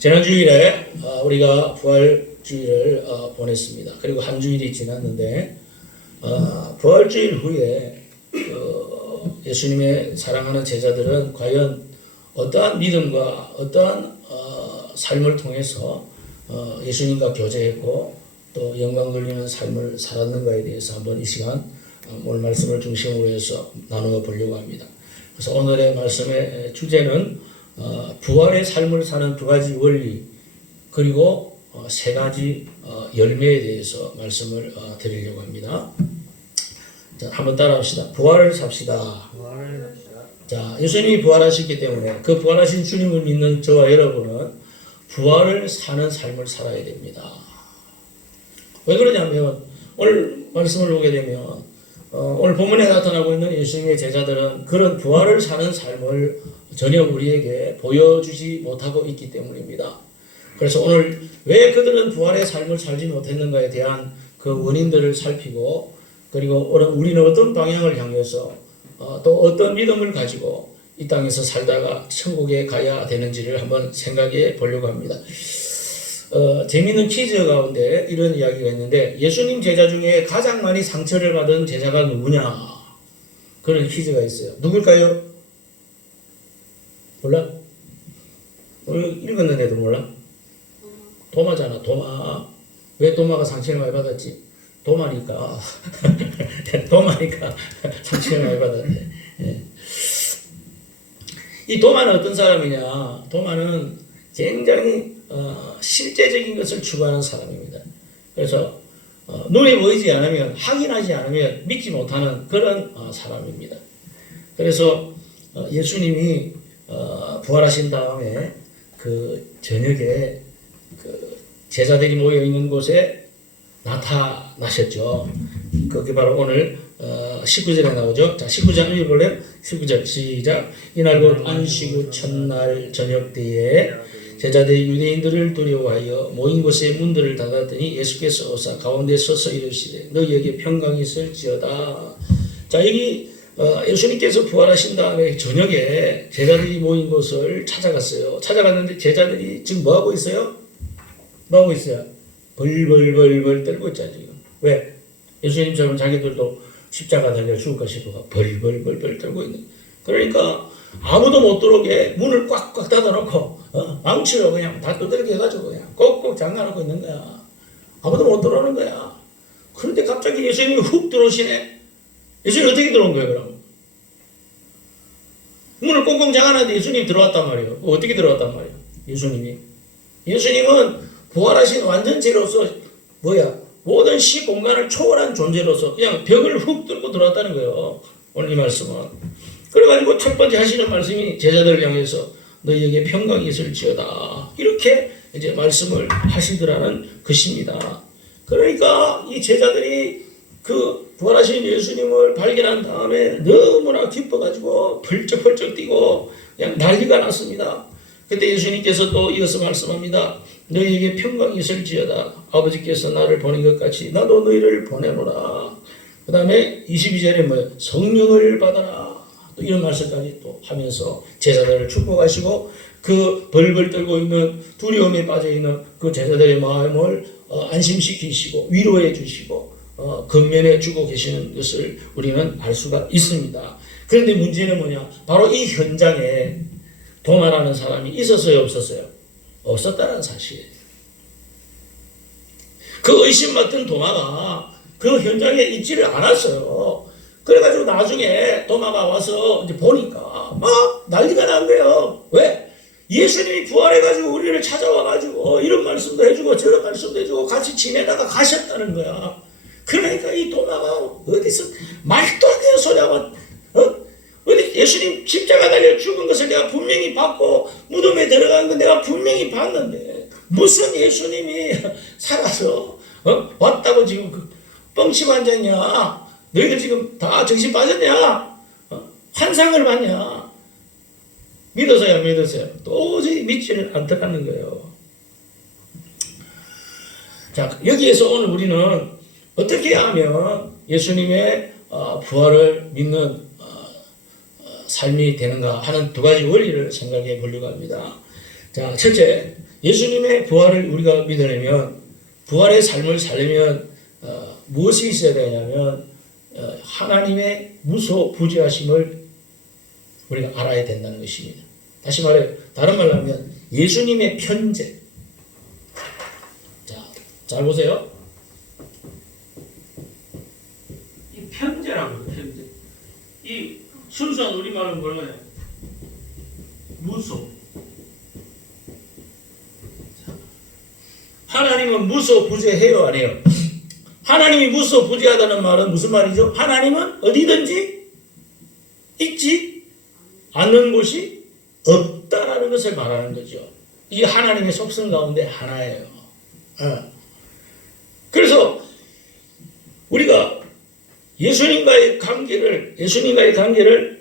지난 주일에 우리가 부활주일을 보냈습니다. 그리고 한 주일이 지났는데 부활주일 후에 예수님의 사랑하는 제자들은 과연 어떠한 믿음과 어떠한 삶을 통해서 예수님과 교제했고 또 영광 돌리는 삶을 살았는가에 대해서 한번 이 시간 오늘 말씀을 중심으로 해서 나누어 보려고 합니다. 그래서 오늘의 말씀의 주제는 부활의 삶을 사는 두 가지 원리 그리고 세 가지 열매에 대해서 말씀을 드리려고 합니다. 자, 한번 따라합시다. 부활을 삽시다. 자, 예수님이 부활하셨기 때문에 그 부활하신 주님을 믿는 저와 여러분은 부활을 사는 삶을 살아야 됩니다. 왜 그러냐면 오늘 말씀을 보게 되면 오늘 본문에 나타나고 있는 예수님의 제자들은 그런 부활을 사는 삶을 전혀 우리에게 보여주지 못하고 있기 때문입니다. 그래서 오늘 왜 그들은 부활의 삶을 살지 못했는가에 대한 그 원인들을 살피고 그리고 우리는 어떤 방향을 향해서 또 어떤 믿음을 가지고 이 땅에서 살다가 천국에 가야 되는지를 한번 생각해 보려고 합니다. 재미있는 퀴즈 가운데 이런 이야기가 있는데 예수님 제자 중에 가장 많이 상처를 받은 제자가 누구냐? 그런 퀴즈가 있어요. 누굴까요? 몰라? 오늘 읽었는데도 몰라? 도마잖아. 도마. 왜 도마가 상처를 많이 받았지? 도마니까. 도마니까 상처를 많이 받았네. 예. 이 도마는 어떤 사람이냐? 도마는 굉장히 실제적인 것을 추구하는 사람입니다. 그래서 눈에 보이지 않으면 확인하지 않으면 믿지 못하는 그런 사람입니다. 그래서 예수님이 부활하신 다음에 그 저녁에 그 제자들이 모여 있는 곳에 나타나셨죠. 그게 바로 오늘 19절에 나오죠. 자, 19장 읽어볼래요? 19절 시작. 이날 곧 안식 후 첫날 저녁 때에 제자들이 유대인들을 두려워하여 모인 곳에 문들을 닫았더니 예수께서 오사 가운데 서서 이르시되 너희에게 평강이 있을지어다. 자, 여기 예수님께서 부활하신 다음에 저녁에 제자들이 모인 곳을 찾아갔어요. 찾아갔는데 제자들이 지금 뭐하고 있어요? 뭐하고 있어요? 벌벌벌벌 떨고 있잖아요. 지금. 왜? 예수님처럼 자기들도 십자가 달려 죽을까 싶어가 벌벌벌벌 떨고 있는. 그러니까 아무도 못 들어오게 문을 꽉꽉 닫아놓고 망치로 그냥 다 두들겨 해가지고 그냥 꼭꼭 잠가놓고 있는 거야. 아무도 못 들어오는 거야. 그런데 갑자기 예수님이 훅 들어오시네. 예수님이 어떻게 들어온 거예요 그럼? 문을 꽁꽁 잠가놨는데 예수님이 들어왔단 말이에요. 어떻게 들어왔단 말이에요? 예수님은 부활하신 완전체로서 모든 시 공간을 초월한 존재로서 그냥 벽을 훅 뚫고 들어왔다는 거예요. 오늘 이 말씀은. 그래가지고 첫 번째 하시는 말씀이 제자들을 향해서 너희에게 평강이 있을지어다. 이렇게 이제 말씀을 하시더라는 것입니다. 그러니까 이 제자들이 그 부활하신 예수님을 발견한 다음에 너무나 기뻐가지고 펄쩍펄쩍 뛰고 그냥 난리가 났습니다. 그때 예수님께서 또 이어서 말씀합니다. 너희에게 평강이 있을지어다. 아버지께서 나를 보낸 것 같이 나도 너희를 보내노라. 그 다음에 22절에 뭐예요? 성령을 받아라. 또 이런 말씀까지 또 하면서 제자들을 축복하시고 그 벌벌 떨고 있는 두려움에 빠져있는 그 제자들의 마음을 안심시키시고 위로해 주시고 건면해 주고 계시는 것을 우리는 알 수가 있습니다. 그런데 문제는 뭐냐? 바로 이 현장에 도마라는 사람이 있었어요? 없었어요? 없었다는 사실이에요. 그 의심 맡은 도마가 그 현장에 있지를 않았어요. 그래가지고 나중에 도마가 와서 이제 보니까 막 난리가 난 거예요. 왜? 예수님이 부활해가지고 우리를 찾아와가지고 이런 말씀도 해주고 저런 말씀도 해주고 같이 지내다가 가셨다는 거야. 그러니까 이 도마가 어디서 말도 안 되는 소리하고 어디 예수님 십자가 달려 죽은 것을 내가 분명히 봤고 무덤에 들어간 건 내가 분명히 봤는데 무슨 예수님이 살아서 왔다고 지금 뻥치반장이야. 너희들 지금 다 정신 빠졌냐? 환상을 봤냐? 믿어서야 믿었어요. 도저히 믿지를 않더라는 거예요. 자, 여기에서 오늘 우리는 어떻게 하면 예수님의 부활을 믿는 삶이 되는가 하는 두 가지 원리를 생각해 보려고 합니다. 자, 첫째, 예수님의 부활을 우리가 믿으려면, 부활의 삶을 살려면 무엇이 있어야 되냐면 하나님의 무소부지하심을 우리가 알아야 된다는 것입니다. 다시 말해, 다른 말로 하면 예수님의 편재. 자, 잘 보세요. 이 편재라고요, 편재. 이 순수한 우리말은 뭐예요? 무소. 하나님은 무소부재해요, 안 해요? 하나님이 무소부재하다는 말은 무슨 말이죠? 하나님은 어디든지 있지 않는 곳이 없다라는 것을 말하는 거죠. 이게 하나님의 속성 가운데 하나예요. 그래서 우리가 예수님과의 관계를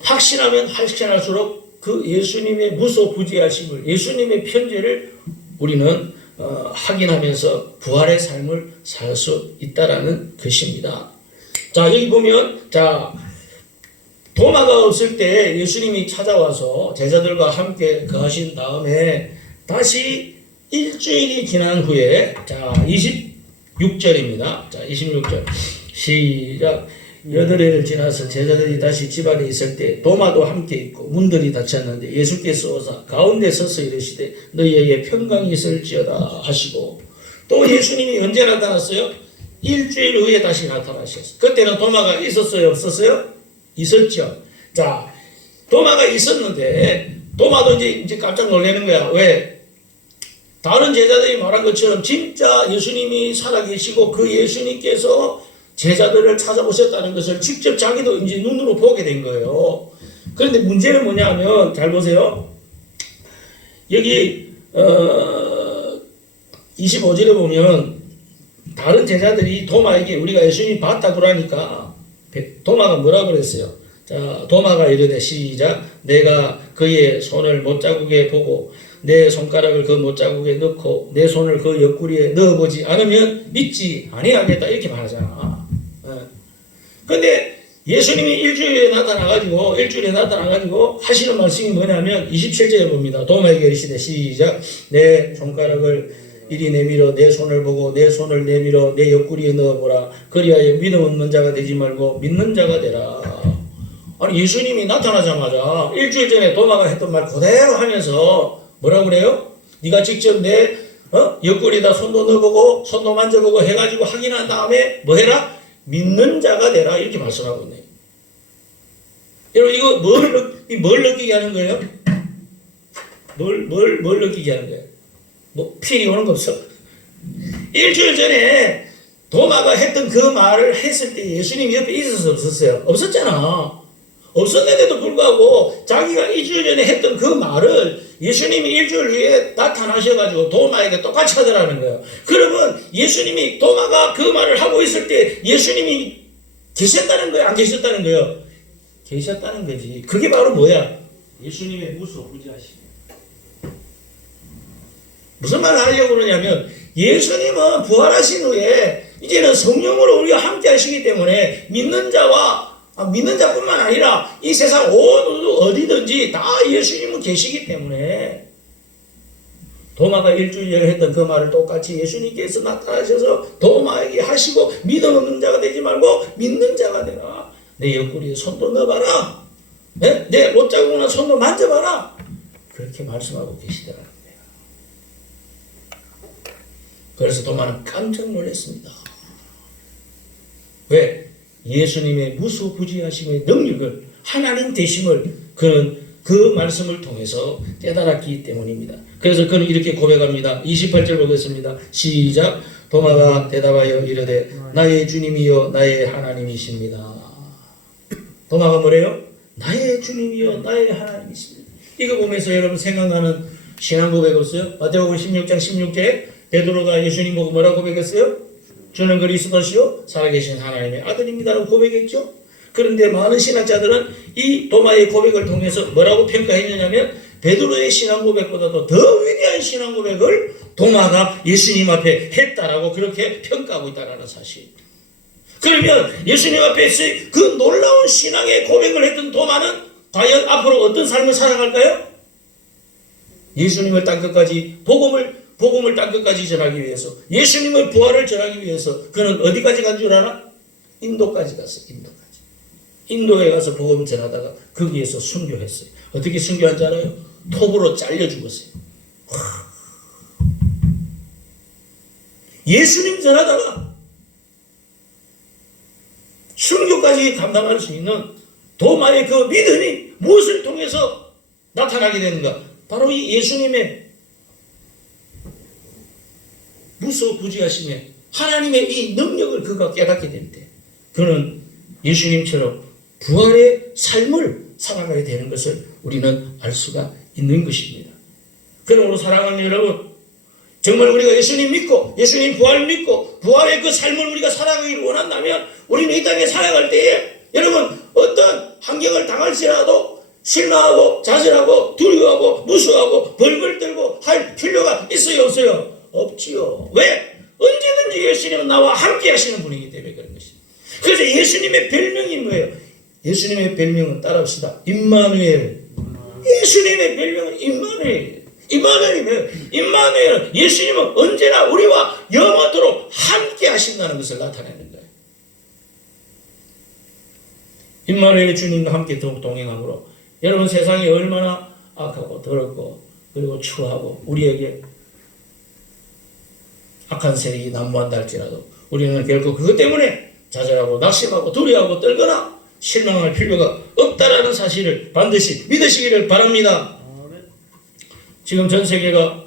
확신하면 확신할수록 그 예수님의 무소부재하심을, 예수님의 편재를 우리는 확인하면서 부활의 삶을 살 수 있다라는 것입니다. 자, 여기 보면, 자, 도마가 없을 때 예수님이 찾아와서 제자들과 함께 거하신 다음에 다시 일주일이 지난 후에, 자, 26절입니다. 자, 26절. 시작. 8회를 지나서 제자들이 다시 집안에 있을 때 도마도 함께 있고 문들이 닫혔는데 예수께서 오사 가운데 서서 이르시되 너희에게 평강이 있을지어다 하시고, 또 예수님이 언제 나타났어요? 일주일 후에 다시 나타나셨어요. 그때는 도마가 있었어요, 없었어요? 있었죠. 자, 도마가 있었는데 도마도 이제 깜짝 놀라는 거야. 왜? 다른 제자들이 말한 것처럼 진짜 예수님이 살아계시고 그 예수님께서 제자들을 찾아오셨다는 것을 직접 자기도 이제 눈으로 보게 된 거예요. 그런데 문제는 뭐냐면, 잘 보세요. 여기 25절에 보면 다른 제자들이 도마에게 우리가 예수님 봤다 그러니까 도마가 뭐라고 그랬어요? 자, 도마가 이르되 시작. 내가 그의 손을 못자국에 보고 내 손가락을 그 못자국에 넣고 내 손을 그 옆구리에 넣어보지 않으면 믿지 아니하겠다, 이렇게 말하잖아. 근데 예수님이 일주일에 나타나가지고 하시는 말씀이 뭐냐면 27절에 봅니다. 도마에게 이르시되 시작. 내 손가락을 이리 내밀어 내 손을 보고 내 손을 내밀어 내 옆구리에 넣어보라. 그리하여 믿음 없는 자가 되지 말고 믿는 자가 되라. 아니, 예수님이 나타나자마자 일주일 전에 도마가 했던 말 그대로 하면서 뭐라고 그래요? 네가 직접 내 옆구리에다 손도 넣어보고 손도 만져보고 해가지고 확인한 다음에 뭐 해라? 믿는 자가 되라, 이렇게 말씀하고 있네요. 여러분, 이거 뭘 느끼게 하는 거예요? 뭘 느끼게 하는 거예요? 뭐 필이 오는 거 없어. 일주일 전에 도마가 했던 그 말을 했을 때 예수님이 옆에 있었어요, 없었어요? 없었잖아. 없었는데도 불구하고 자기가 일주일 전에 했던 그 말을 예수님이 일주일 후에 나타나셔가지고 도마에게 똑같이 하더라는 거예요. 그러면 예수님이, 도마가 그 말을 하고 있을 때 예수님이 계셨다는 거예요, 안 계셨다는 거예요? 계셨다는 거지. 그게 바로 뭐야? 예수님의 무소부지하심. 무슨 말을 하려고 그러냐면, 예수님은 부활하신 후에 이제는 성령으로 우리가 함께 하시기 때문에 믿는 자뿐만 아니라 이 세상 어디든지 다 예수님은 계시기 때문에, 도마가 일주일 전에 했던 그 말을 똑같이 예수님께서 나타나셔서 도마에게 하시고 믿음 없는 자가 되지 말고 믿는 자가 되라. 내 옆구리에 손도 넣어봐라. 내 못자국이나 손도 만져봐라. 그렇게 말씀하고 계시더라는 거예요. 그래서 도마는 깜짝 놀랐습니다. 왜? 예수님의 무소부지하심의 능력을, 하나님 되심을 그는 그 말씀을 통해서 깨달았기 때문입니다. 그래서 그는 이렇게 고백합니다. 28절 보겠습니다. 시작. 도마가 대답하여 이르되 나의 주님이여 나의 하나님이십니다. 도마가 뭐래요? 나의 주님이여 나의 하나님이십니다. 이거 보면서 여러분 생각나는 신앙 고백 없어요? 마태복음 16장 16절에 베드로가 예수님 보고 뭐라고 고백했어요? 주는 그리스도시요 살아계신 하나님의 아들입니다라고 고백했죠. 그런데 많은 신학자들은 이 도마의 고백을 통해서 뭐라고 평가했느냐면, 베드로의 신앙 고백보다도 더 위대한 신앙 고백을 도마가 예수님 앞에 했다라고 그렇게 평가하고 있다는 사실. 그러면 예수님 앞에서 그 놀라운 신앙의 고백을 했던 도마는 과연 앞으로 어떤 삶을 살아갈까요? 예수님을 땅끝까지 복음을 땅끝까지 전하기 위해서, 예수님의 부활을 전하기 위해서 그는 어디까지 간 줄 알아? 인도까지 갔어요. 인도에 가서 복음 전하다가 거기에서 순교했어요. 어떻게 순교한 줄 알아요? 톱으로 잘려 죽었어요. 예수님 전하다가 순교까지 감당할 수 있는 도마의 그 믿음이 무엇을 통해서 나타나게 되는가? 바로 이 예수님의 무소부지하심에 하나님의 이 능력을 그가 깨닫게 되는데, 그는 예수님처럼 부활의 삶을 살아가야 되는 것을 우리는 알 수가 있는 것입니다. 그러므로 사랑하는 여러분, 정말 우리가 예수님 믿고 예수님 부활 믿고 부활의 그 삶을 우리가 살아가기를 원한다면, 우리는 이 땅에 살아갈 때에 여러분 어떤 환경을 당할지라도 실망하고 좌절하고 두려워하고 무서워하고 벌벌 떨고 할 필요가 있어요, 없어요? 없지요. 왜? 언제든지 예수님은 나와 함께 하시는 분이기 때문에 그런 것입니다. 그래서 예수님의 별명이 뭐예요? 예수님의 별명은 따라합시다. 임마누엘. 예수님의 별명은 임마누엘. 임마누엘이 뭐예요? 임마누엘은 예수님은 언제나 우리와 영원토록 함께 하신다는 것을 나타내는 거예요. 임마누엘 주님과 함께 동행함으로 여러분, 세상이 얼마나 악하고 더럽고 그리고 추하고 우리에게 악한 세력이 난무한다 할지라도 우리는 결코 그것 때문에 좌절하고 낙심하고 두려워하고 떨거나 실망할 필요가 없다라는 사실을 반드시 믿으시기를 바랍니다. 지금 전 세계가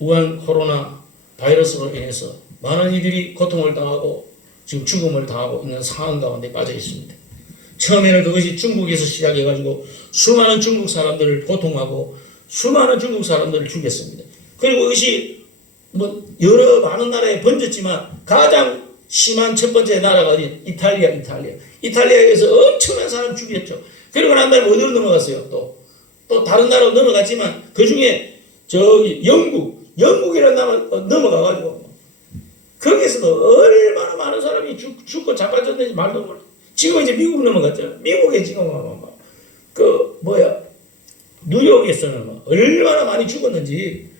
우한 코로나 바이러스로 인해서 많은 이들이 고통을 당하고 지금 죽음을 당하고 있는 상황 가운데 빠져 있습니다. 처음에는 그것이 중국에서 시작해가지고 수많은 중국 사람들을 고통하고 수많은 중국 사람들을 죽였습니다. 그리고 그것이 여러 많은 나라에 번졌지만 가장 심한 첫 번째 나라가 어디? 이탈리아에서 엄청난 사람 죽였죠. 그리고 난 다음에 어디로 넘어갔어요? 또 다른 나라로 넘어갔지만 그 중에 저기 영국이라는 나라 넘어가가지고 거기에서도 얼마나 많은 사람이 죽고 자빠졌는지 말도 몰라. 지금 이제 미국 넘어갔잖아요. 미국에 지금 뉴욕에서는 얼마나 많이 죽었는지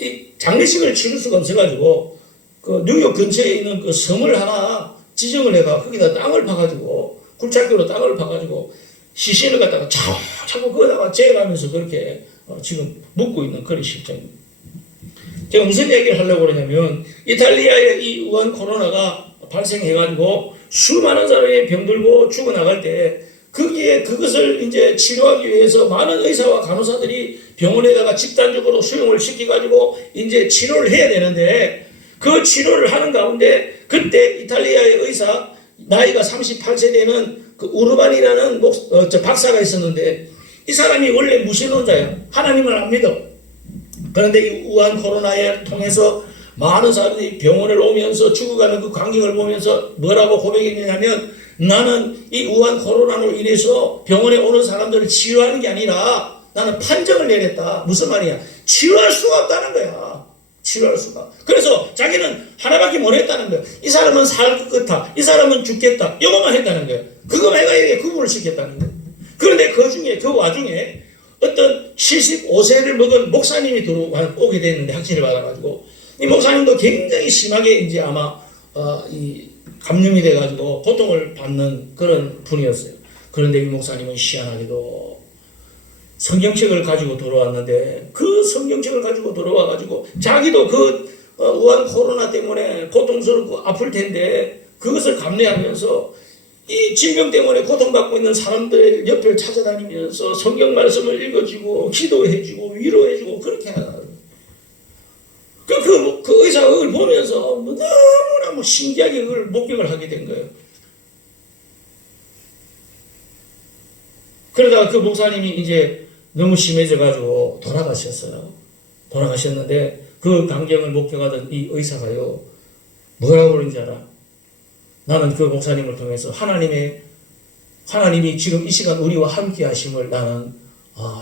이 장례식을 치를 수가 없어가지고 그 뉴욕 근처에 있는 그 섬을 하나 지정을 해가 거기다 땅을 파가지고 굴착기로 땅을 파가지고 시신을 갖다가 자꾸 거기다가 재가면서 그렇게 지금 묻고 있는 그런 실정입니다. 제가 무슨 얘기를 하려고 그러냐면 이탈리아의 이 우한 코로나가 발생해가지고 수많은 사람이 병들고 죽어나갈 때 거기에 그것을 이제 치료하기 위해서 많은 의사와 간호사들이 병원에다가 집단적으로 수용을 시켜가지고 이제 치료를 해야 되는데 그 치료를 하는 가운데 그때 이탈리아의 의사 나이가 38세 되는 그 우르반이라는 박사가 있었는데 이 사람이 원래 무신론자예요. 하나님을 안 믿어. 그런데 이 우한 코로나에 통해서 많은 사람들이 병원을 오면서 죽어가는 그 광경을 보면서 뭐라고 고백했냐면 나는 이 우한 코로나로 인해서 병원에 오는 사람들을 치료하는 게 아니라 나는 판정을 내렸다. 무슨 말이야? 치료할 수가 없다는 거야. 치료할 수가. 그래서 자기는 하나밖에 못했다는 거야. 이 사람은 살 것 같아. 이 사람은 죽겠다. 이것만 했다는 거야. 그거만 해가 구분을 시켰다는 거야. 그런데 그 와중에 어떤 75세를 먹은 목사님이 오게 됐는데 확진을 받아가지고 이 목사님도 굉장히 심하게 이제 아마 이 감염이 돼가지고 고통을 받는 그런 분이었어요. 그런데 이 목사님은 희한하게도 성경책을 가지고 들어왔는데 그 성경책을 가지고 들어와가지고 자기도 그 우한 코로나 때문에 고통스럽고 아플 텐데 그것을 감내하면서 이 질병 때문에 고통받고 있는 사람들 옆을 찾아다니면서 성경 말씀을 읽어주고 기도해주고 위로해주고 그렇게 하는 그 의사가 그걸 보면서 너무나 신기하게 그걸 목격을 하게 된 거예요. 그러다가 그 목사님이 이제 너무 심해져가지고 돌아가셨어요. 돌아가셨는데 그 광경을 목격하던 이 의사가요, 뭐라고 그러는지 알아? 나는 그 목사님을 통해서 하나님이 지금 이 시간 우리와 함께 하심을 나는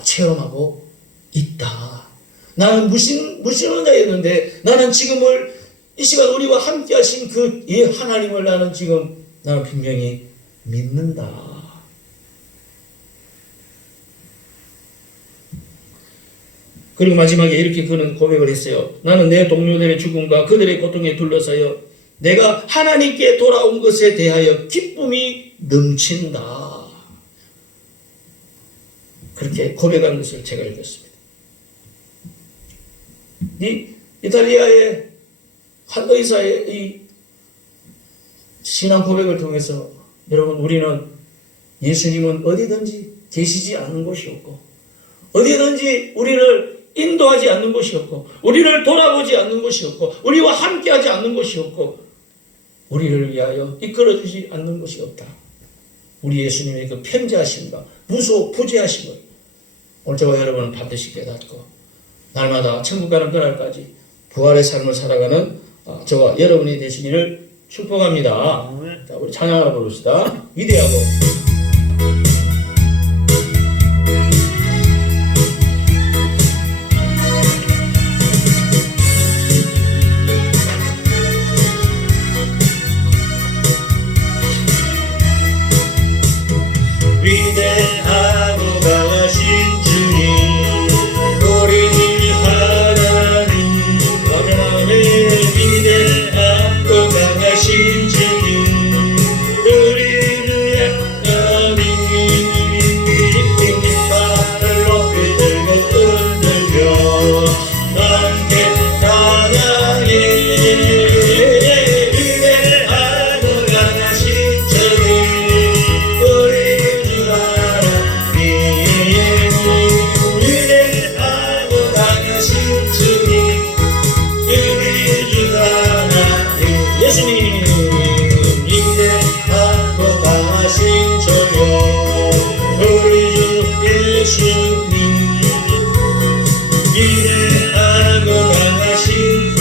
체험하고 있다. 나는 무신론자였는데 나는 지금을 이 시간 우리와 함께 하신 그 하나님을 나는 분명히 믿는다. 그리고 마지막에 이렇게 그는 고백을 했어요. 나는 내 동료들의 죽음과 그들의 고통에 둘러싸여 내가 하나님께 돌아온 것에 대하여 기쁨이 넘친다. 그렇게 고백한 것을 제가 읽었습니다. 이 이탈리아의 한 의사의 이 신앙 고백을 통해서 여러분, 우리는 예수님은 어디든지 계시지 않는 곳이 없고 어디든지 우리를 인도하지 않는 곳이 없고 우리를 돌아보지 않는 곳이 없고 우리와 함께하지 않는 곳이 없고 우리를 위하여 이끌어주지 않는 곳이 없다. 우리 예수님의 그 편재하심과 무소부재하심을 오늘 저와 여러분은 반드시 깨닫고 날마다 천국 가는 그날까지 부활의 삶을 살아가는 저와 여러분이 되시기를 축복합니다. 자, 우리 찬양을 부릅시다. 위대하고 위대하고 강하신 주님, 우리 하나님, 위대하고 강하신 주님, 우리의 하나님, 깃발을 높이 들고 흔들며 함께 찬양해. 위대하고 강하신 주님, 위대하고 강하신 주님, 우리 주 하나님, 예수님, 위대하고 강하신 주여, 우리 주 예수님, 위대하고 강하신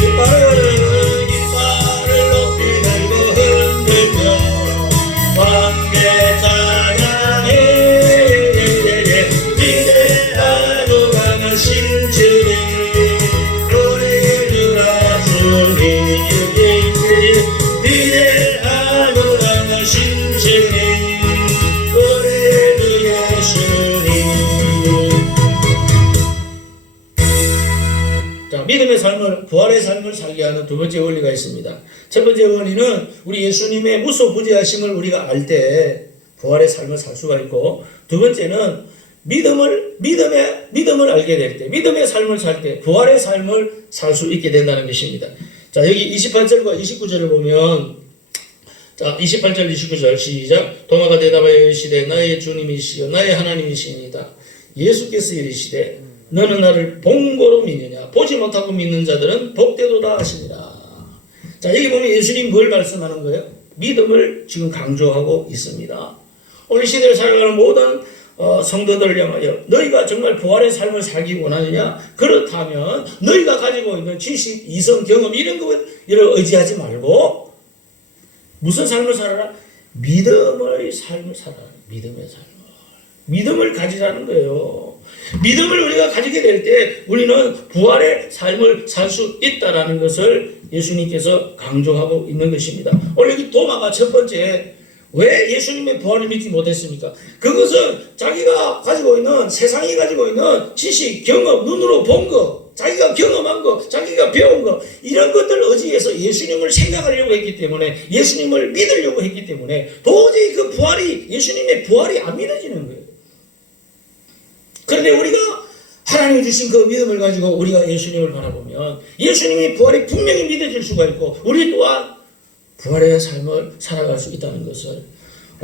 깃발을 높이 들고 흔들며 함께 찬양해. 위대하고 강하신 주님, 우리 주 예수님, 위대하고 강하신 주님, 우리 주 예수님. 자, 믿음의 삶을, 부활의 삶을 살게 하는 두 번째 원리가 있습니다. 첫 번째 원리는 우리 예수님의 무소부재하심을 우리가 알 때 부활의 삶을 살 수가 있고, 두 번째는 믿음을 알게 될 때, 믿음의 삶을 살 때 부활의 삶을 살 수 있게 된다는 것입니다. 자, 여기 28절과 29절을 보면, 자, 28절 29절 시작. 도마가 대답하여 이르시되 나의 주님이시여 나의 하나님이시니이다. 예수께서 이르시되 너는 나를 본고로 믿느냐? 보지 못하고 믿는 자들은 복되도다 하시니라. 자, 여기 보면 예수님 뭘 말씀하는 거예요? 믿음을 지금 강조하고 있습니다. 오늘 시대를 살아가는 모든 성도들을 향하여 너희가 정말 부활의 삶을 살기 원하느냐? 그렇다면 너희가 가지고 있는 지식, 이성, 경험 이런 것을 의지하지 말고 무슨 삶을 살아라? 믿음의 삶을 살아라. 믿음의 삶을. 믿음을 가지라는 거예요. 믿음을 우리가 가지게 될 때 우리는 부활의 삶을 살 수 있다라는 것을 예수님께서 강조하고 있는 것입니다. 오늘 여기 도마가 첫 번째 왜 예수님의 부활을 믿지 못했습니까? 그것은 자기가 가지고 있는, 세상이 가지고 있는 지식, 경험, 눈으로 본 거, 자기가 경험한 거, 자기가 배운 거, 이런 것들 의지해서 예수님을 생각하려고 했기 때문에, 예수님을 믿으려고 했기 때문에 도저히 그 부활이, 예수님의 부활이 안 믿어지는 거예요. 그런데 우리가 하나님이 주신 그 믿음을 가지고 우리가 예수님을 바라보면 예수님의 부활이 분명히 믿어질 수가 있고, 우리 또한 부활의 삶을 살아갈 수 있다는 것을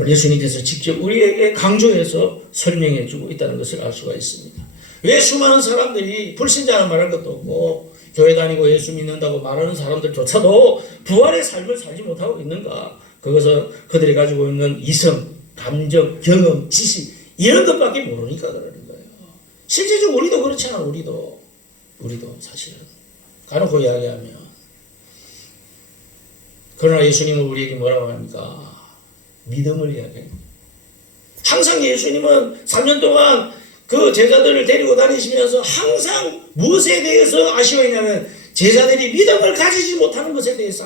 예수님께서 직접 우리에게 강조해서 설명해 주고 있다는 것을 알 수가 있습니다. 왜 수많은 사람들이 불신자는 말할 것도 없고 교회 다니고 예수 믿는다고 말하는 사람들조차도 부활의 삶을 살지 못하고 있는가? 그것은 그들이 가지고 있는 이성, 감정, 경험, 지식 이런 것밖에 모르니까 그러는 거예요. 실제적으로 우리도 그렇잖아. 우리도 사실은 까놓고 이야기하면. 그러나 예수님은 우리에게 뭐라고 합니까? 믿음을 이야기해요. 항상 예수님은 3년 동안 그 제자들을 데리고 다니시면서 항상 무엇에 대해서 아쉬워했냐면 제자들이 믿음을 가지지 못하는 것에 대해서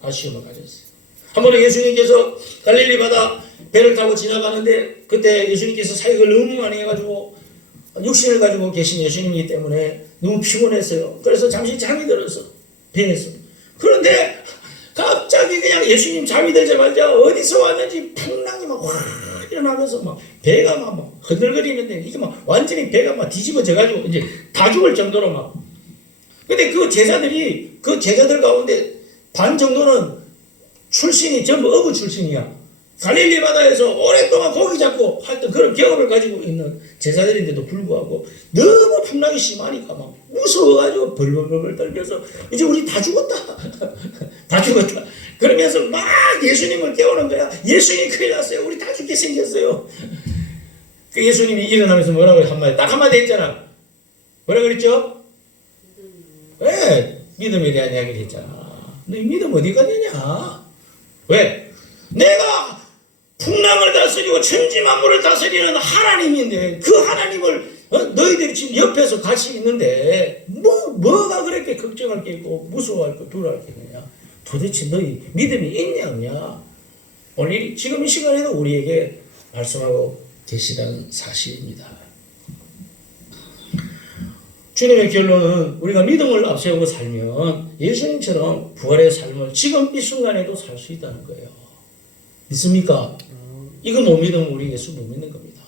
아쉬움을 가졌어요. 한 번은 예수님께서 갈릴리 바다 배를 타고 지나가는데 그때 예수님께서 사역을 너무 많이 해가지고 육신을 가지고 계신 예수님이기 때문에 너무 피곤했어요. 그래서 잠시 잠이 들었어. 배에서. 그런데 갑자기 그냥 예수님 잠이 들자마자 어디서 왔는지 풍랑이 막 확 일어나면서 막 배가 막 흔들거리는데 이게 막 완전히 배가 막 뒤집어져가지고 이제 다 죽을 정도로 막. 근데 그 제자들 가운데 반 정도는 출신이 전부 어부 출신이야. 갈릴리 바다에서 오랫동안 고기 잡고 하여튼 그런 경험을 가지고 있는 제자들인데도 불구하고 너무 풍랑이 심하니까 막 무서워가지고 벌벌벌 떨면서 이제 우리 다 죽었다. 다 죽었다. 그러면서 막 예수님을 깨우는 거야. 예수님 큰일 났어요. 우리 다 죽게 생겼어요. 그 예수님이 일어나면서 뭐라고 한마디 딱 한마디 했잖아. 뭐라 그랬죠? 왜? 믿음에 대한 이야기를 했잖아. 너 믿음 어디 갔느냐? 왜? 내가 풍랑을 다스리고 천지 만물을 다스리는 하나님인데 그 하나님을 너희들이 지금 옆에서 같이 있는데 뭐가 그렇게 걱정할 게 있고 무서워할 거 두려워할 게 있느냐? 도대체 너희 믿음이 있냐 없냐? 오늘 지금 이 시간에도 우리에게 말씀하고 계시다는 사실입니다. 주님의 결론은 우리가 믿음을 앞세우고 살면 예수님처럼 부활의 삶을 지금 이 순간에도 살 수 있다는 거예요. 믿습니까? 이거 못 믿으면 우리 예수 못 믿는 겁니다.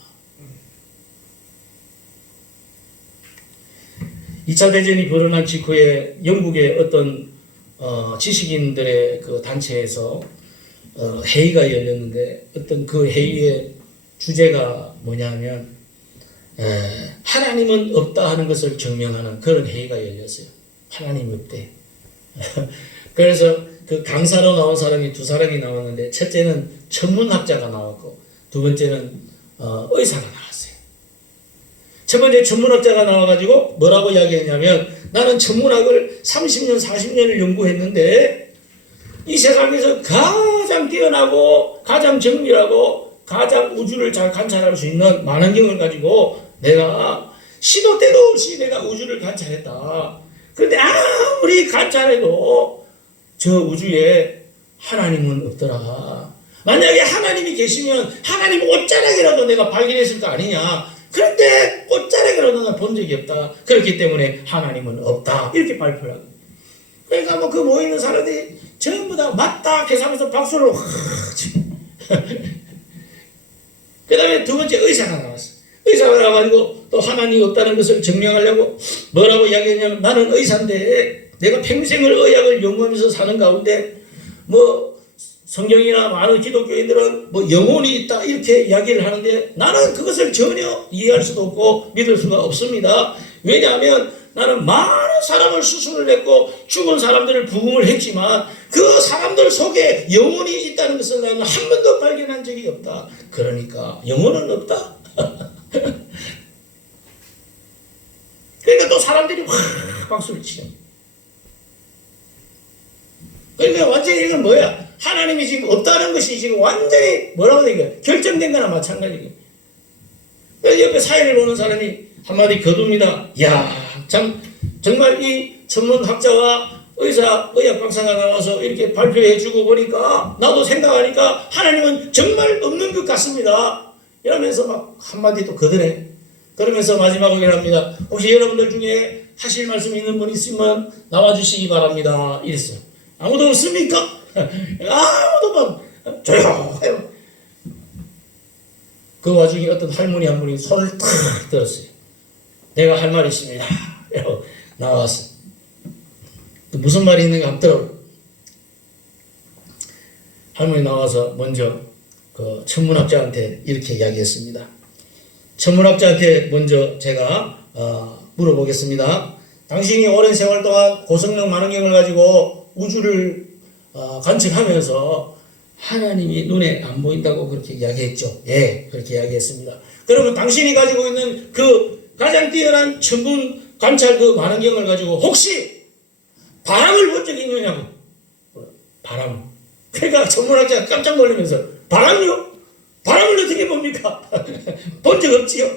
2차 대전이 벌어난 직후에 영국의 어떤 지식인들의 그 단체에서 회의가 열렸는데 어떤 그 회의의 주제가 뭐냐면 하나님은 없다 하는 것을 증명하는 그런 회의가 열렸어요. 하나님이 없대. 그래서 그 강사로 나온 사람이 두 사람이 나왔는데 첫째는 천문학자가 나왔고 두 번째는 의사가 나왔어요. 첫 번째 천문학자가 나와가지고 뭐라고 이야기했냐면 나는 천문학을 30년 40년을 연구했는데 이 세상에서 가장 뛰어나고 가장 정밀하고 가장 우주를 잘 관찰할 수 있는 만원경을 가지고 내가 시도 때도 없이 내가 우주를 관찰했다. 그런데 아무리 관찰해도 저 우주에 하나님은 없더라. 만약에 하나님이 계시면 하나님 옷자락이라도 내가 발견했을 거 아니냐. 그런데 옷자락이라도 난 본 적이 없다. 그렇기 때문에 하나님은 없다. 이렇게 발표를 하고. 그러니까 뭐 그 모이는 사람들이 전부 다 맞다 계산하면서 박수를 확 치고. 그 다음에 두 번째 의사가 나왔어. 의사가 나와가지고 또 하나님이 없다는 것을 증명하려고 뭐라고 이야기했냐면 나는 의사인데 내가 평생을 의학을 연구하면서 사는 가운데 뭐 성경이나 많은 기독교인들은 뭐 영혼이 있다 이렇게 이야기를 하는데 나는 그것을 전혀 이해할 수도 없고 믿을 수가 없습니다. 왜냐하면 나는 많은 사람을 수술을 했고 죽은 사람들을 부흥을 했지만 그 사람들 속에 영혼이 있다는 것을 나는 한 번도 발견한 적이 없다. 그러니까 영혼은 없다. 그러니까 또 사람들이 확 박수를 치죠. 그러니까 완전히 이건 뭐야? 하나님이 지금 없다는 것이 지금 완전히 뭐라고 되는 거야? 결정된 거나 마찬가지예요. 그래서 옆에 사회를 보는 사람이 한마디 거둡니다. 이야, 참 정말 이 전문학자와 의학 박사가 나와서 이렇게 발표해주고 보니까 나도 생각하니까 하나님은 정말 없는 것 같습니다. 이러면서 막 한마디 또 거드네. 그러면서 마지막으로 이랍니다. 혹시 여러분들 중에 하실 말씀 있는 분 있으면 나와주시기 바랍니다. 이랬어요. 아무도 없습니까? 아무도 막 조용해요. 그 와중에 어떤 할머니 한 분이 손을 탁 들었어요. 내가 할 말이 있습니다. 나왔어. 또 무슨 말이 있는가 한번 들어. 할머니 나와서 먼저 그 천문학자한테 이렇게 이야기했습니다. 천문학자한테 먼저 제가 물어보겠습니다. 당신이 오랜 세월 동안 고성능 만원경을 가지고 우주를 관측하면서 하나님이 눈에 안 보인다고 그렇게 이야기했죠. 예, 그렇게 이야기했습니다. 그러면 당신이 가지고 있는 그 가장 뛰어난 천문 관찰 그 만원경을 가지고 혹시 바람을 본 적이 있느냐고. 바람. 그러니까 천문학자가 깜짝 놀라면서 바람요? 바람을 어떻게 봅니까? 본 적 없지요?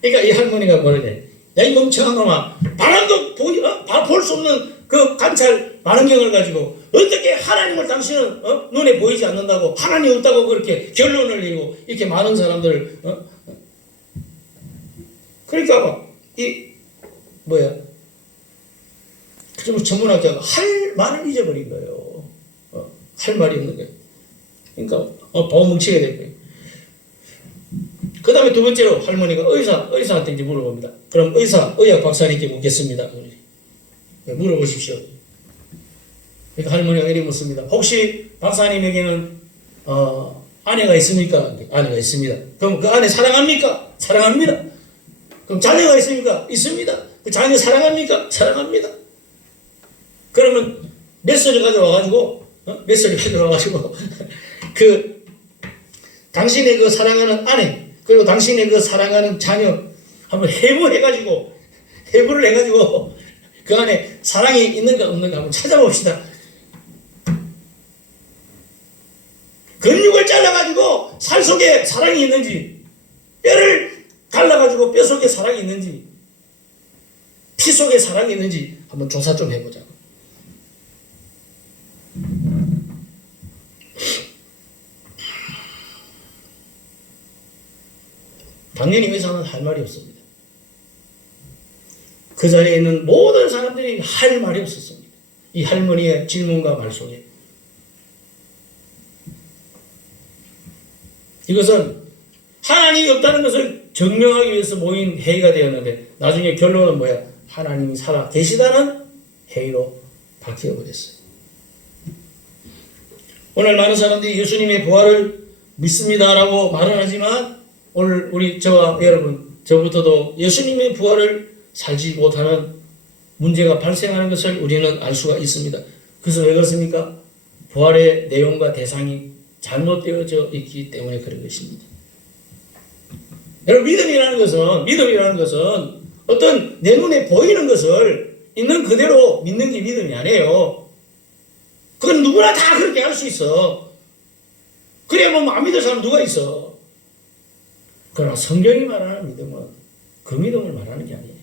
그러니까 이 할머니가 뭐라냐. 야, 이 멍청한 놈아. 바람도 볼 수 없는 그 관찰 만원경을 가지고 어떻게 하나님을 당신은 눈에 보이지 않는다고 하나님 없다고 그렇게 결론을 내리고 이렇게 많은 사람들 그러니까 전문학자가 할 말을 잊어버린 거예요. 할 말이 없는 거예요. 그러니까 바보 뭉치게 된 거예요. 그 다음에 두 번째로 할머니가 의사한테 이제 물어봅니다. 그럼 의학 박사님께 묻겠습니다. 물어보십시오. 그러니까 할머니가 이렇게 묻습니다. 혹시 박사님에게는 아내가 있습니까? 아내가 있습니다. 그럼 그 아내 사랑합니까? 사랑합니다. 그럼 자녀가 있습니까? 있습니다. 그 자녀 사랑합니까? 사랑합니다. 그러면 메시지를 가져와가지고 그 당신의 그 사랑하는 아내 그리고 당신의 그 사랑하는 자녀 한번 해부를 해가지고 그 안에 사랑이 있는가 없는가 한번 찾아봅시다. 근육을 잘라가지고 살 속에 사랑이 있는지, 뼈를 갈라가지고 뼈 속에 사랑이 있는지, 피 속에 사랑이 있는지 한번 조사 좀 해보자고. 당연히 의사는 할 말이 없습니다. 그 자리에 있는 모든 사람들이 할 말이 없었습니다. 이 할머니의 질문과 말 속에. 이것은 하나님이 없다는 것을 증명하기 위해서 모인 회의가 되었는데 나중에 결론은 뭐야? 하나님이 살아 계시다는 회의로 바뀌어버렸어요. 오늘 많은 사람들이 예수님의 부활을 믿습니다라고 말은 하지만 오늘 저와 여러분, 저부터도 예수님의 부활을 살지 못하는 문제가 발생하는 것을 우리는 알 수가 있습니다. 그래서 왜 그렇습니까? 부활의 내용과 대상이 잘못되어져 있기 때문에 그런 것입니다. 여러분, 믿음이라는 것은 어떤 내 눈에 보이는 것을 있는 그대로 믿는 게 믿음이 아니에요. 그건 누구나 다 그렇게 할 수 있어. 그래 뭐 안 믿을 사람 누가 있어. 그러나 성경이 말하는 믿음은 그 믿음을 말하는 게 아니에요.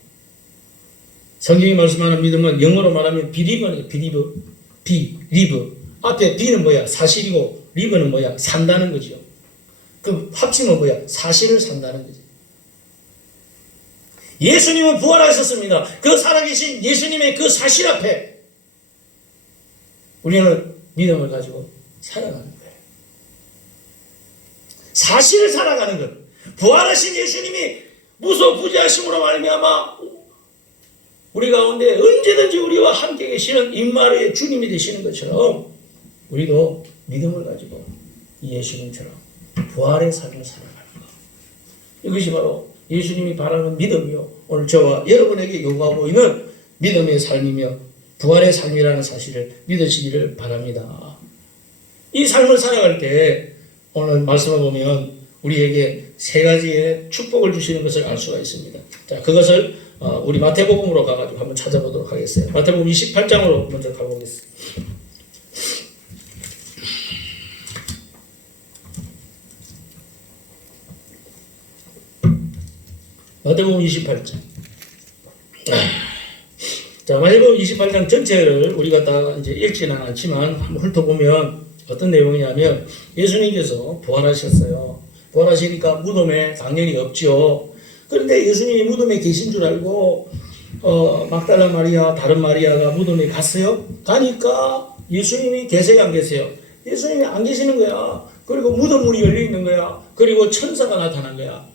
성경이 말씀하는 믿음은 영어로 말하면 believe는 believe. 앞에 be는 뭐야? 사실이고 live는 뭐야? 산다는 거죠. 그 합치면 뭐야? 사실을 산다는 거죠. 예수님은 부활하셨습니다. 그 살아계신 예수님의 그 사실 앞에 우리는 믿음을 가지고 살아가는 거예요. 사실을 살아가는 것. 부활하신 예수님이 무소부지하심으로 말미암아 우리 가운데 언제든지 우리와 함께 계시는 임마누엘 주님이 되시는 것처럼 우리도 믿음을 가지고 예수님처럼 부활의 삶을 살아가는 것. 이것이 바로 예수님이 바라는 믿음이요. 오늘 저와 여러분에게 요구하고 있는 믿음의 삶이며 부활의 삶이라는 사실을 믿으시기를 바랍니다. 이 삶을 살아갈 때 오늘 말씀을 보면 우리에게 세 가지의 축복을 주시는 것을 알 수가 있습니다. 자, 그것을 우리 마태복음으로 가가지고 한번 찾아보도록 하겠어요. 마태복음 28장으로 먼저 가보겠습니다. 마태복음 28장. 자, 마태복음 28장 전체를 우리가 다 이제 읽지는 않지만 한번 훑어보면 어떤 내용이냐면 예수님께서 부활하셨어요. 부활하시니까 무덤에 당연히 없죠. 그런데 예수님이 무덤에 계신 줄 알고 막달라 마리아, 다른 마리아가 무덤에 갔어요. 가니까 예수님이 계세요, 안 계세요? 예수님이 안 계시는 거야. 그리고 무덤 문이 열려 있는 거야. 그리고 천사가 나타난 거야.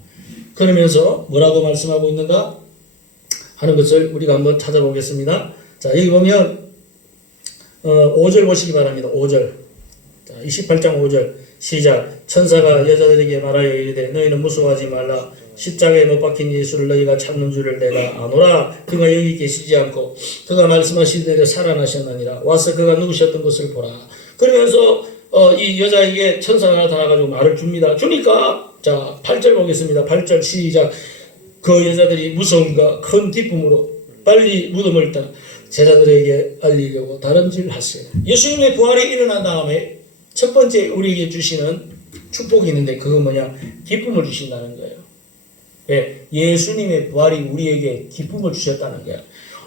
그러면서 뭐라고 말씀하고 있는가 하는 것을 우리가 한번 찾아보겠습니다. 자, 여기 보면 5절 보시기 바랍니다. 5절. 자, 28장 5절 시작. 천사가 여자들에게 말하여 이르되 너희는 무서워하지 말라. 십자가에 못 박힌 예수를 너희가 찾는 줄을 내가 아노라. 그가 여기 계시지 않고 그가 말씀하신 대로 살아나셨느니라. 와서 그가 누구셨던 것을 보라. 그러면서 이 여자에게 천사가 나타나가지고 말을 줍니다. 주니까 자 8절 보겠습니다. 8절 시작. 그 여자들이 무서움과 큰 기쁨으로 빨리 무덤을 따라 제자들에게 알리려고 다름질 하세요. 예수님의 부활이 일어난 다음에 첫 번째 우리에게 주시는 축복이 있는데 그건 뭐냐? 기쁨을 주신다는 거예요. 예, 예수님의 부활이 우리에게 기쁨을 주셨다는 거예요.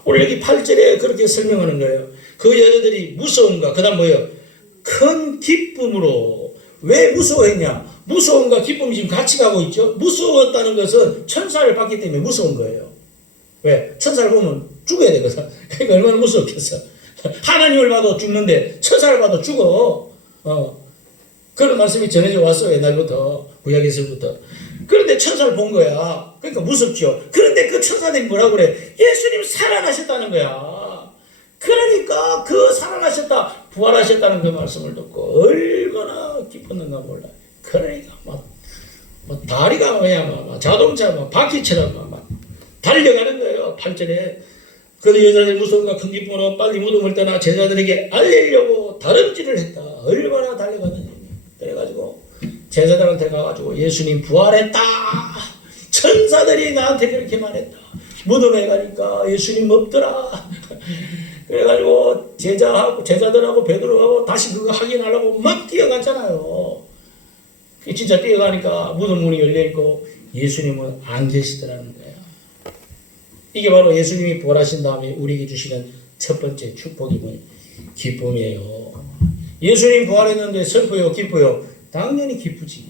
오늘 여기 8절에 그렇게 설명하는 거예요. 그 여자들이 무서움과 그 다음 뭐예요? 큰 기쁨으로. 왜 무서워했냐? 무서움과 기쁨이 지금 같이 가고 있죠. 무서웠다는 것은 천사를 봤기 때문에 무서운 거예요. 왜? 천사를 보면 죽어야 되거든. 그러니까 얼마나 무섭겠어. 하나님을 봐도 죽는데 천사를 봐도 죽어. 그런 말씀이 전해져 왔어. 옛날부터. 구약에서부터. 그런데 천사를 본 거야. 그러니까 무섭죠. 그런데 그 천사들이 뭐라고 그래? 예수님 살아나셨다는 거야. 그러니까 그 살아나셨다, 부활하셨다는 그 말씀을 듣고 얼마나 기뻤는가 몰라. 그러니까 막 다리가 그냥 자동차 바퀴처럼 막 달려가는 거예요. 8절에. 그런데 여자들이 무서움과 큰 기쁨으로 빨리 무덤을 떠나 제자들에게 알리려고 다름질을 했다. 얼마나 달려가느냐. 그래가지고 제자들한테 가가지고 예수님 부활했다. 천사들이 나한테 그렇게 말했다. 무덤에 가니까 예수님 없더라. 그래가지고 제자들하고 베드로하고 다시 그거 확인하려고 막 뛰어갔잖아요. 진짜 뛰어가니까 무덤 문이 열려있고 예수님은 안 계시더라는 거예요. 이게 바로 예수님이 부활하신 다음에 우리에게 주시는 첫 번째 축복이 뭐예요? 기쁨이에요. 예수님 부활했는데 슬퍼요? 기뻐요? 당연히 기쁘지.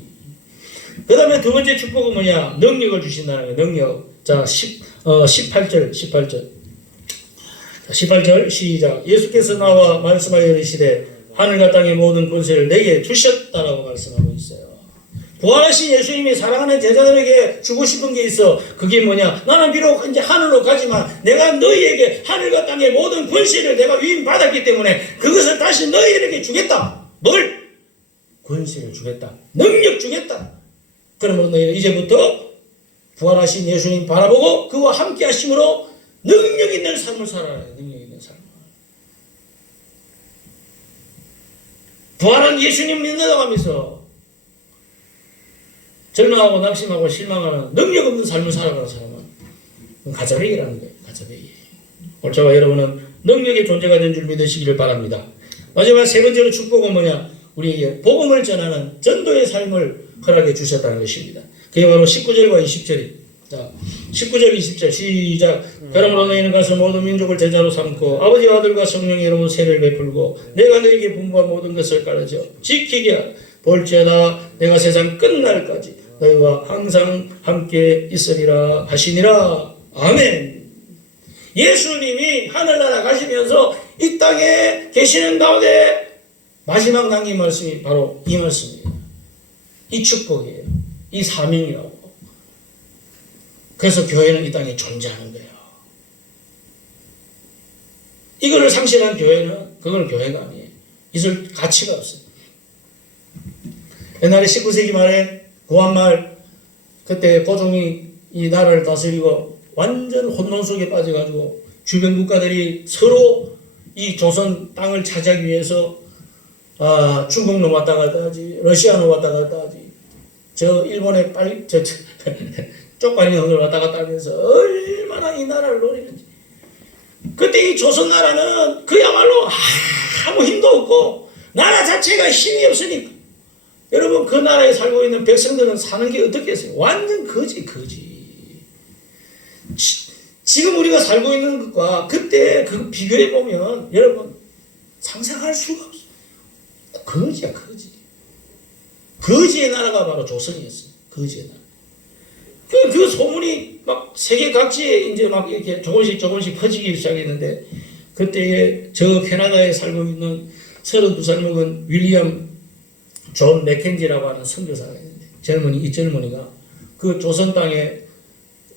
그 다음에 두 번째 축복은 뭐냐? 능력을 주신다는 거예요. 능력. 자, 18절. 18절 시작. 예수께서 나와 말씀하여 이르시되 하늘과 땅의 모든 권세를 내게 주셨다라고 말씀하고 있어요. 부활하신 예수님이 사랑하는 제자들에게 주고 싶은 게 있어. 그게 뭐냐? 나는 비록 이제 하늘로 가지만 내가 너희에게 하늘과 땅의 모든 권세를 내가 위임받았기 때문에 그것을 다시 너희에게 주겠다. 뭘? 권세를 주겠다. 능력 주겠다. 그러면 너희는 이제부터 부활하신 예수님 바라보고 그와 함께 하심으로 능력 있는 삶을 살아야 해. 능력 있는 삶을. 부활한 예수님 믿는다고 하면서 절망하고 낙심하고 실망하는 능력 없는 삶을 살아가는 사람은 가짜배기라는 거예요. 가짜배기. 오늘 저와 여러분은 능력의 존재가 된 줄 믿으시기를 바랍니다. 마지막 세 번째로 축복은 뭐냐? 우리에게 복음을 전하는 전도의 삶을 허락해 주셨다는 것입니다. 그게 바로 19절과 20절이. 자, 19절 20절 시작. 그러므로 너희는 가서 모든 민족을 제자로 삼고 아버지와 아들과 성령의 이름으로 세례를 베풀고 내가 너희에게 분부한 모든 것을 가르쳐 지키게 하라. 볼지어다 내가 세상 끝날까지 너희와 항상 함께 있으리라 하시니라. 아멘. 예수님이 하늘나라 가시면서 이 땅에 계시는 가운데 마지막 남긴 말씀이 바로 이 말씀이에요. 이 축복이에요. 이 사명이라고. 그래서 교회는 이 땅에 존재하는 거예요. 이거를 상실한 교회는 그건 교회가 아니에요. 있을 가치가 없어요. 옛날에 19세기 말에 고한말 그때 고종이 이 나라를 다스리고 완전 혼돈 속에 빠져가지고 주변 국가들이 서로 이 조선 땅을 차지하기 위해서 중국로 왔다 갔다 하지, 러시아로 왔다 갔다 하지, 저 일본에 빨리 쪽팔린 흙을 왔다 갔다 하면서 얼마나 이 나라를 노리는지. 그때 이 조선 나라는 그야말로 아무 힘도 없고 나라 자체가 힘이 없으니까 여러분 그 나라에 살고 있는 백성들은 사는 게 어떻겠어요? 완전 거지. 지금 우리가 살고 있는 것과 그때 그 비교해 보면 여러분 상상할 수가 없어요. 거지야 거지. 거지의 나라가 바로 조선이었어요. 거지의 나라. 그 소문이 막 세계 각지에 이제 막 이렇게 조금씩 퍼지기 시작했는데 그때 저 캐나다에 살고 있는 32살 먹은 윌리엄 존 맥켄지라고 하는 선교사가 있는데 이 젊은이가 그 조선 땅에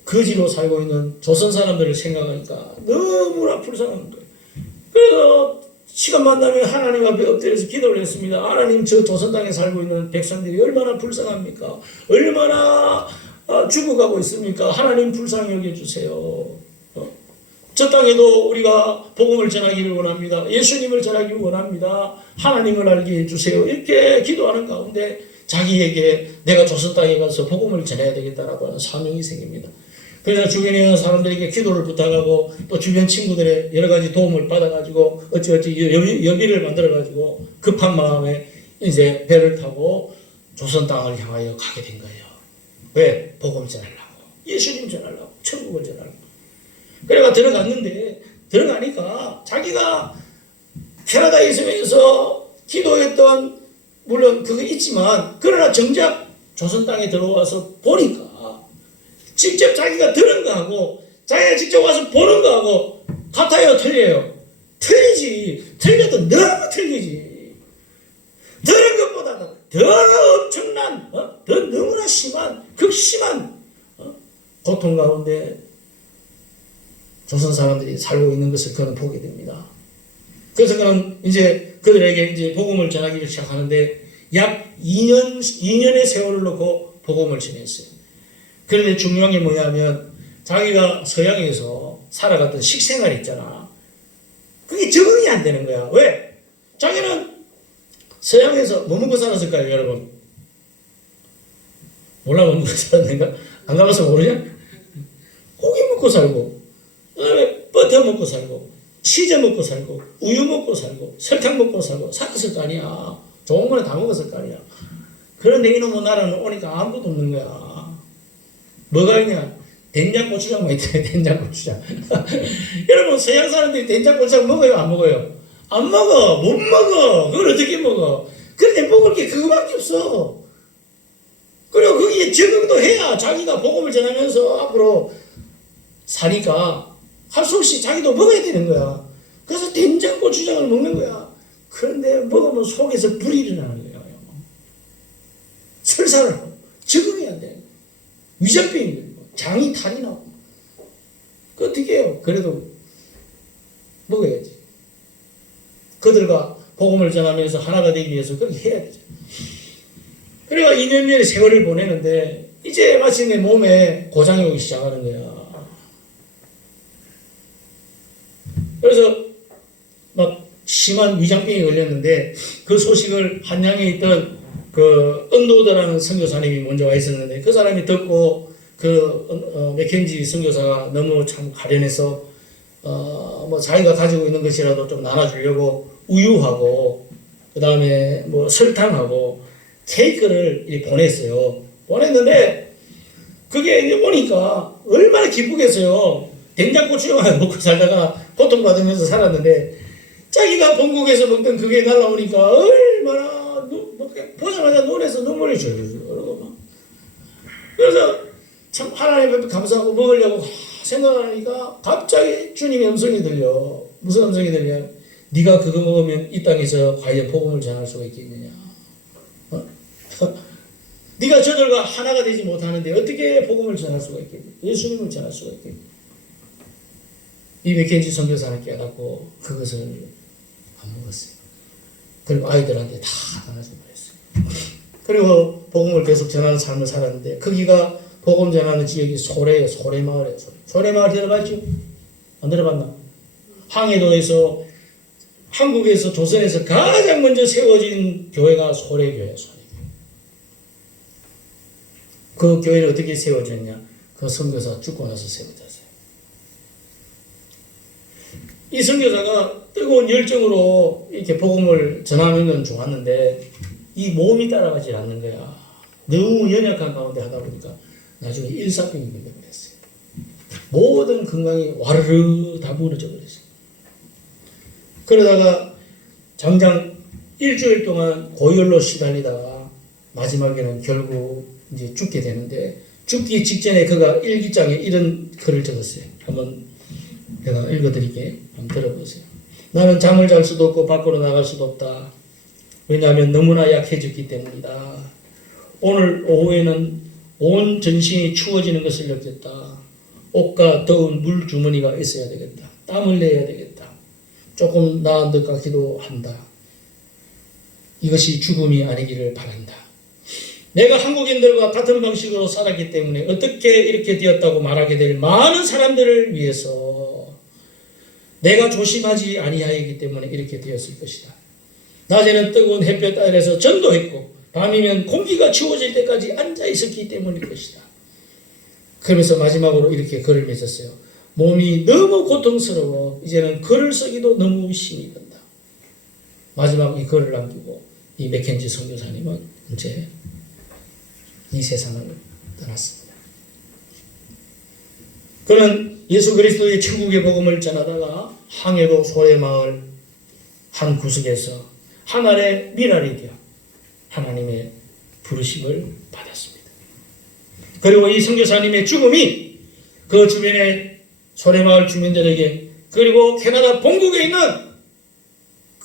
거지로 살고 있는 조선 사람들을 생각하니까 너무나 불쌍한 거예요. 그래서 시간 만나면 하나님 앞에 엎드려서 기도를 했습니다. 하나님, 저 조선 땅에 살고 있는 백성들이 얼마나 불쌍합니까? 얼마나 죽어가고 있습니까? 하나님 불쌍히 여겨주세요. 저 땅에도 우리가 복음을 전하기를 원합니다. 예수님을 전하기를 원합니다. 하나님을 알게 해주세요. 이렇게 기도하는 가운데 자기에게 내가 조선 땅에 가서 복음을 전해야 되겠다라고 하는 사명이 생깁니다. 그래서 주변에 있는 사람들에게 기도를 부탁하고 또 주변 친구들의 여러 가지 도움을 받아가지고 어찌어찌 여비를 만들어가지고 급한 마음에 이제 배를 타고 조선 땅을 향하여 가게 된 거예요. 왜? 복음 전하려고. 예수님 전하려고. 천국을 전하려고. 그래가 들어갔는데 들어가니까 자기가 캐나다에 있으면서 기도했던 물론 그거 있지만 그러나 정작 조선 땅에 들어와서 보니까 직접 자기가 들은 거하고 자기가 직접 와서 보는 거하고 같아요, 틀려요? 틀리지. 틀려도 너무 틀리지. 들은 것보다 더 엄청난, 더 너무나 심한, 극심한 고통 가운데 조선 사람들이 살고 있는 것을 그는 보게 됩니다. 그래서 그는 이제 그들에게 이제 복음을 전하기를 시작하는데 약 2년의 세월을 놓고 복음을 전했어요. 그런데 중요한 게 뭐냐면 자기가 서양에서 살아갔던 식생활 있잖아. 그게 적응이 안 되는 거야. 왜? 자기는 서양에서 뭐 먹고 살았을까요, 여러분? 몰라, 뭐 먹고 살았는가? 안 가봐서 모르냐? 고기 먹고 살고, 그 다음에 버터 먹고 살고, 치즈 먹고 살고, 우유 먹고 살고, 설탕 먹고 살고, 살았을 거 아니야. 좋은 거는 다 먹었을 거 아니야. 그런데 이놈의 나라는 오니까 아무것도 없는 거야. 뭐가 있냐? 된장 고추장만 있대, 된장 고추장. 여러분, 서양 사람들이 된장 고추장 먹어요, 안 먹어요? 안 먹어, 못 먹어. 그걸 어떻게 먹어? 그런데 먹을 게 그거밖에 없어. 그리고 거기에 적응도 해야 자기가 복음을 전하면서 앞으로 사니까 할 수 없이 자기도 먹어야 되는 거야. 그래서 된장 고추장을 먹는 거야. 그런데 먹으면 속에서 불이 일어나는 거예요. 설사를 하고 적응이 안 돼. 위장병이 걸리고 장이 탈이 나고. 그 어떻게 해요? 그래도 먹어야지. 그들과 복음을 전하면서 하나가 되기 위해서 그렇게 해야 되죠. 그래가 2년의 세월을 보내는데 이제 마침내 몸에 고장이 오기 시작하는 거야. 그래서 막 심한 위장병이 걸렸는데 그 소식을 한양에 있던 그 언도드라는 선교사님이 먼저 와 있었는데 그 사람이 듣고 그 맥켄지 선교사가 너무 참 가련해서 뭐 자기가 가지고 있는 것이라도 좀 나눠주려고 우유하고 그 다음에 뭐 설탕하고 케이크를 이렇게 보냈어요. 보냈는데 그게 이제 오니까 얼마나 기쁘겠어요. 된장고추장을 먹고 살다가 고통받으면서 살았는데 자기가 본국에서 먹던 그게 날라오니까 얼마나 보자마자 눈에서 눈물이 절절 흐르고 막. 그래서 참 하나님 앞에 감사하고 먹으려고 생각하니까 갑자기 주님의 음성이 들려. 무슨 음성이 들려? 네가 그거 먹으면 이 땅에서 과연 복음을 전할 수가 있겠느냐? 네가 저들과 하나가 되지 못하는데 어떻게 복음을 전할 수가 있겠냐? 예수님을 전할 수가 있겠냐? 이 맥켄지 선교사는 깨닫고 그것을 안 먹었어요. 그리고 아이들한테 다 나눠줘 버렸어요. 그리고 복음을 계속 전하는 삶을 살았는데 거기가 복음 전하는 지역이 소래예요. 소래마을이에요. 소래마을 들어봤죠? 안 들어봤나? 항해도에서 한국에서 조선에서 가장 먼저 세워진 교회가 소래교회예요. 소래교회. 그 교회는 어떻게 세워졌냐? 그 선교사 죽고 나서 세워졌어요. 이 선교사가 뜨거운 열정으로 이렇게 복음을 전하는 건 좋았는데 이 몸이 따라가지 않는 거야. 너무 연약한 가운데 하다 보니까 나중에 일사병이 걸려버렸어요. 모든 건강이 와르르 다 무너져 버렸어요. 그러다가 장장 일주일 동안 고열로 시달리다가 마지막에는 결국 이제 죽게 되는데 죽기 직전에 그가 일기장에 이런 글을 적었어요. 한번 제가 읽어드릴게요. 한번 들어보세요. 나는 잠을 잘 수도 없고 밖으로 나갈 수도 없다. 왜냐하면 너무나 약해졌기 때문이다. 오늘 오후에는 온 전신이 추워지는 것을 느꼈다. 옷과 더운 물 주머니가 있어야 되겠다. 땀을 내야 되겠다. 조금 나은 것 같기도 한다. 이것이 죽음이 아니기를 바란다. 내가 한국인들과 같은 방식으로 살았기 때문에 어떻게 이렇게 되었다고 말하게 될 많은 사람들을 위해서 내가 조심하지 아니하였기 때문에 이렇게 되었을 것이다. 낮에는 뜨거운 햇볕 아래서 전도했고 밤이면 공기가 추워질 때까지 앉아 있었기 때문일 것이다. 그러면서 마지막으로 이렇게 글을 맺었어요. 몸이 너무 고통스러워 이제는 글을 쓰기도 너무 힘이 든다. 마지막 이 글을 남기고 이 맥켄지 선교사님은 이제 이 세상을 떠났습니다. 그는 예수 그리스도의 천국의 복음을 전하다가 항해도 소래마을 한 구석에서 하늘의 미랄이 되어 하나님의 부르심을 받았습니다. 그리고 이 선교사님의 죽음이 그 주변의 소래마을 주민들에게 그리고 캐나다 본국에 있는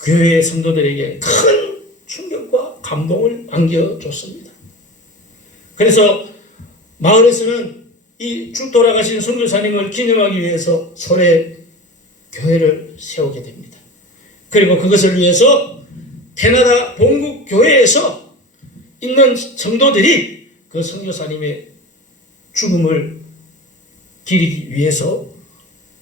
교회 성도들에게 큰 충격과 감동을 안겨줬습니다. 그래서 마을에서는 이 쭉 돌아가신 선교사님을 기념하기 위해서 소래 교회를 세우게 됩니다. 그리고 그것을 위해서 캐나다 본국 교회에서 있는 성도들이 그 선교사님의 죽음을 기리기 위해서